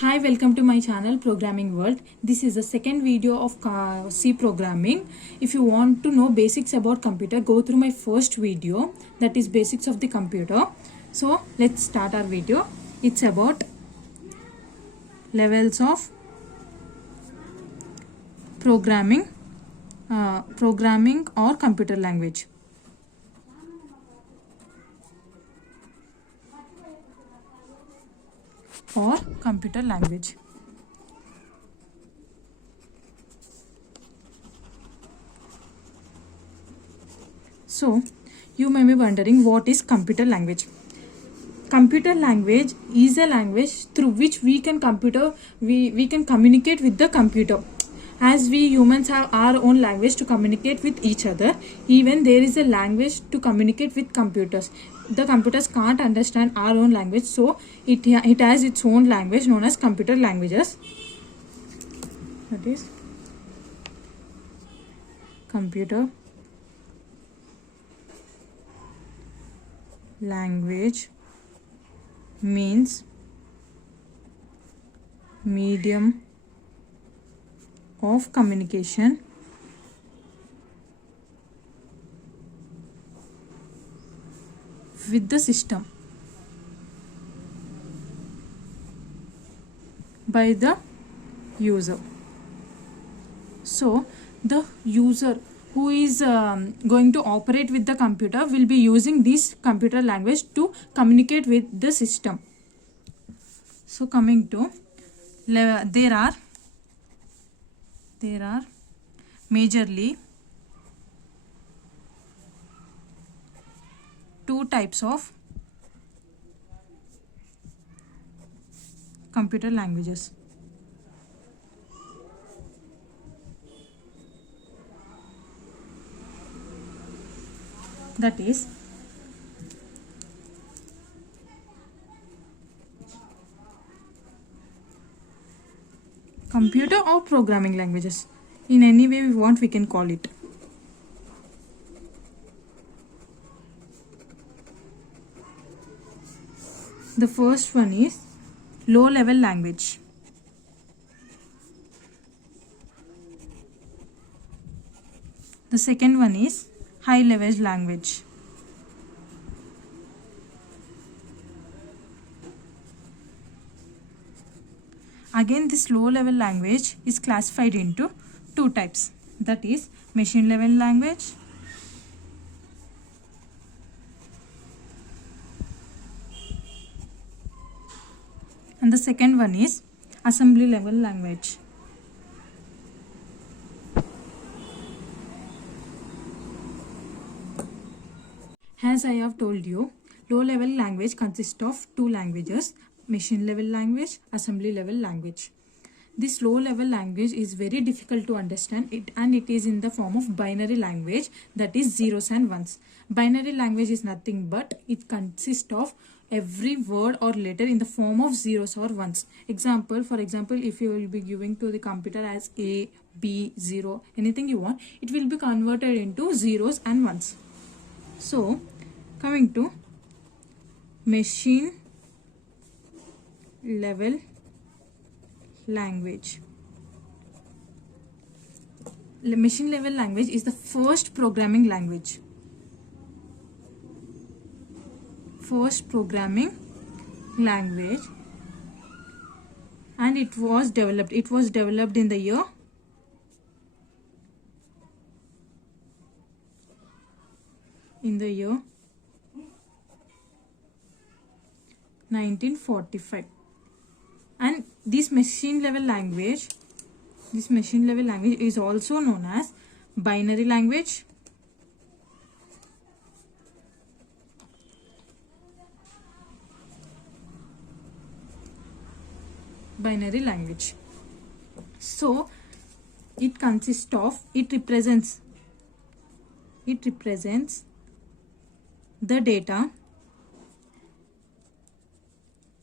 Hi, welcome to my channel Programming World. This is the second video of C programming. If you want to know basics about computer, go through my first video, that is basics of the computer. So let's start our video. It's about levels of programming or computer language. Or computer language. So you may be wondering, what is computer language? Computer language is a language through which we can communicate with the computer. As we humans have our own language to communicate with each other, even there is a language to communicate with computers. The computers can't understand our own language, so it has its own language known as computer languages. That is computer language means medium of communication with the system by the user. So the user who is going to operate with the computer will be using this computer language to communicate with the system. So coming to there are majorly two types of computer languages. That is computer or programming languages. In any way we want, we can call it. The first one is low level language. The second one is high level language. Again, this low level language is classified into two types, that is machine level language and the second one is assembly level language. As I have told you, low level language consists of two languages, machine level language, assembly level language. This low level language is very difficult to understand and it is in the form of binary language, that is zeros and ones. Binary language is nothing but it consists of every word or letter in the form of zeros or ones. For example, if you will be giving to the computer as A, B, 0, anything you want, it will be converted into zeros and ones. So coming to machine level language. Machine level language is the first programming language. And it was developed in the year 1945. And this machine level language is also known as binary language, So it represents the data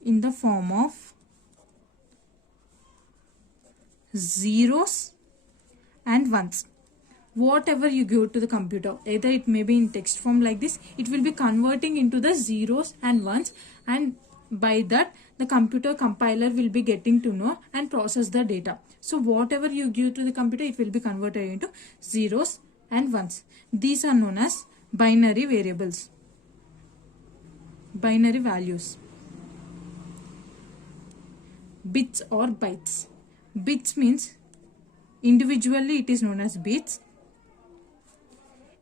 in the form of zeros and ones. whatever you give to the computer, either it may be in text form like this, it will be converting into the zeros and ones, and by that the computer compiler will be getting to know and process the data. So whatever you give to the computer, it will be converted into zeros and ones. These are known as binary variables, binary values. Bits or bytes. Bits means individually it is known as bits.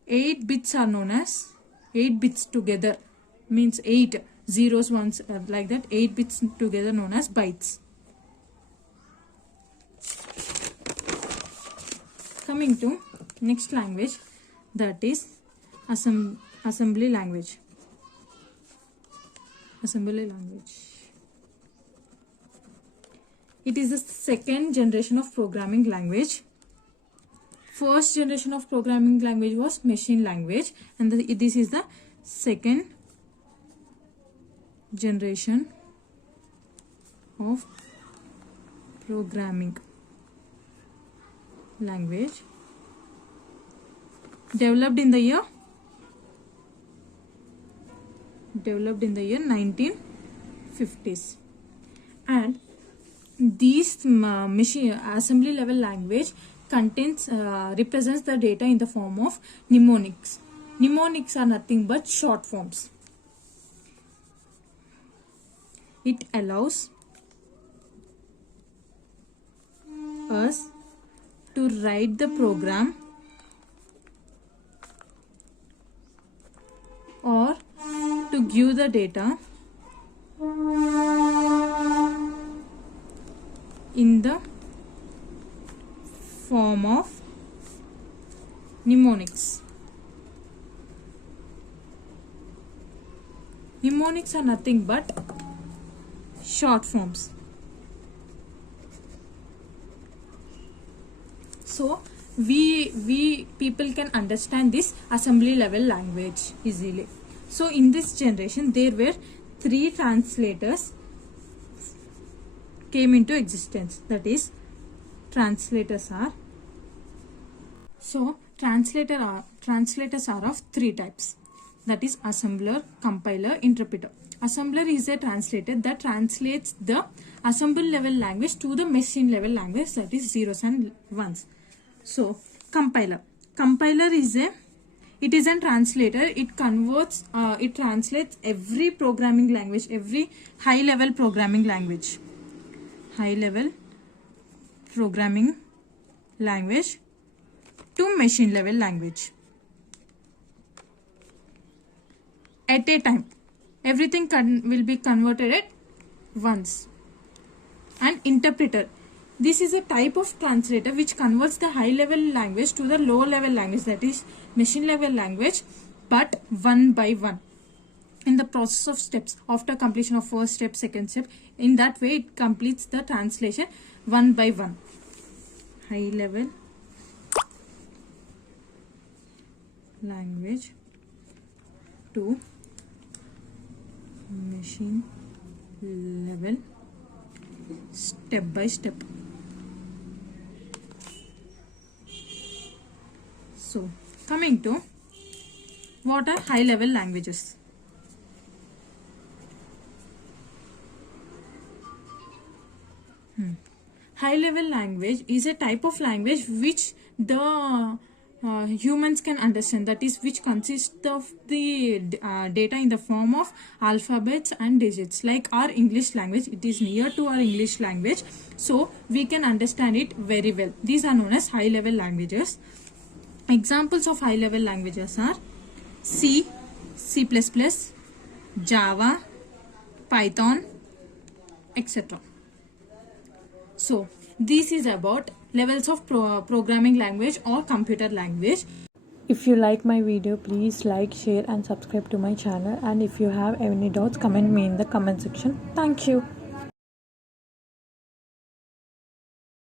8 bits are known as 8 bits together means 8 zeros, ones, like that. 8 bits together known as bytes. Coming to next language, that is assembly language. Assembly language. It is the second generation of programming language. First generation of programming language was machine language, and this is the second generation of programming language, developed in the year 1950s. And these machine assembly level language contains represents the data in the form of mnemonics. Mnemonics are nothing but short forms. It allows us to write the program or to give the data in the form of mnemonics. Mnemonics are nothing but short forms. So we people can understand this assembly level language easily. So in this generation there were 3 translators came into existence. That is, translators are of 3 types. That is assembler, compiler, interpreter. Assembler is a translator that translates the assembly level language to the machine level language, that is zeros and ones. So compiler is a translator. It converts it translates every programming language, every high level programming language to machine level language at a time. Everything will be converted at once. And interpreter, this is a type of translator which converts the high level language to the low level language, that is machine level language, but one by one in the process of steps. After completion of first step, second step, in that way it completes the translation one by one. High level language to machine level, step by step. So coming to what are high level languages. High level language is a type of language which the humans can understand, that is which consists of the data in the form of alphabets and digits. Like our English language, it is near to our English language, so we can understand it very well. These are known as high level languages. Examples of high level languages are C, C++, Java, Python, etc. So this is about levels of programming language or computer language. If you like my video, please like, share and subscribe to my channel, and if you have any doubts, comment me in the comment section. Thank you.